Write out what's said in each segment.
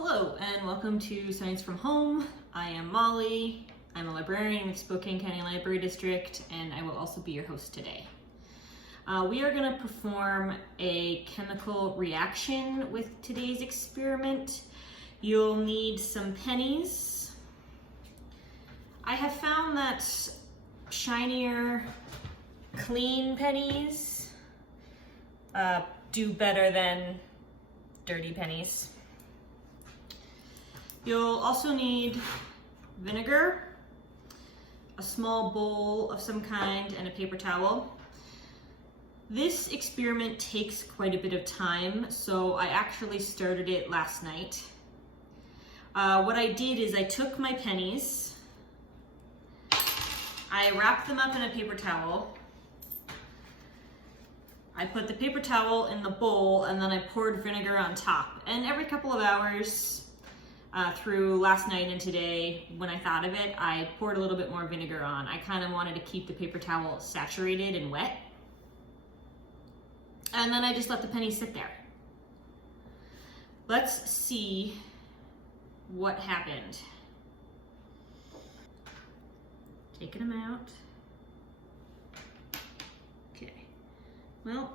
Hello and welcome to Science from Home. I am Molly. I'm a librarian with Spokane County Library District, and I will also be your host today. We are going to perform a chemical reaction with today's experiment. You'll need some pennies. I have found that shinier, clean pennies do better than dirty pennies. You'll also need vinegar, a small bowl of some kind, and a paper towel. This experiment takes quite a bit of time, so I actually started it last night. What I did is I took my pennies, I wrapped them up in a paper towel, I put the paper towel in the bowl, and then I poured vinegar on top. And every couple of hours, through last night and today, when I thought of it, I poured a little bit more vinegar on. I kind of wanted to keep the paper towel saturated and wet. And then I just let the pennies sit there. Let's see what happened. Taking them out. Okay. Well,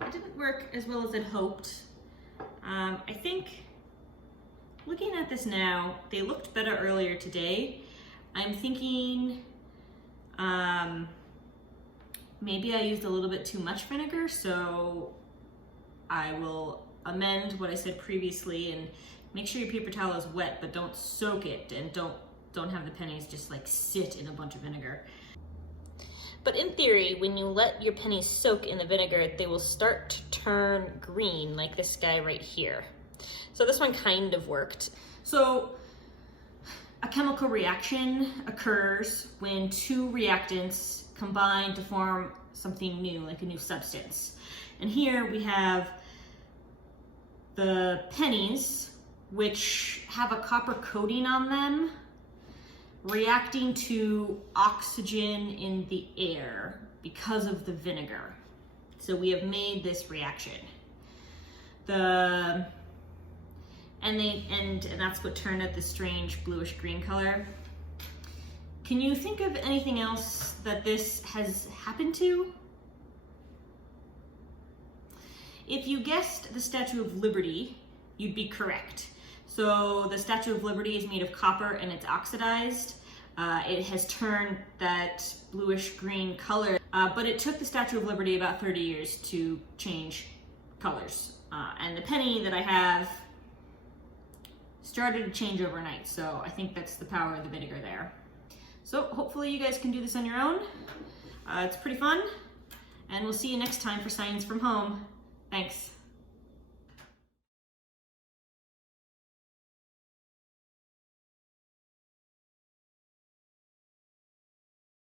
it didn't work as well as I'd hoped. I think, looking at this now, they looked better earlier today. I'm thinking maybe I used a little bit too much vinegar, so I will amend what I said previously and make sure your paper towel is wet, but don't soak it, and don't have the pennies just like sit in a bunch of vinegar. But in theory, when you let your pennies soak in the vinegar, they will start to turn green, like this guy right here. So this one kind of worked. So a chemical reaction occurs when two reactants combine to form something new, like a new substance. And here we have the pennies, which have a copper coating on them, reacting to oxygen in the air because of the vinegar. So we have made this reaction. And that's what turned out the strange bluish green color. Can you think of anything else that this has happened to? If you guessed the Statue of Liberty, you'd be correct. So the Statue of Liberty is made of copper and it's oxidized. It has turned that bluish green color, but it took the Statue of Liberty about 30 years to change colors. And the penny that I have started to change overnight, so I think that's the power of the vinegar there. So hopefully you guys can do this on your own. It's pretty fun, and we'll see you next time for Science from Home. Thanks.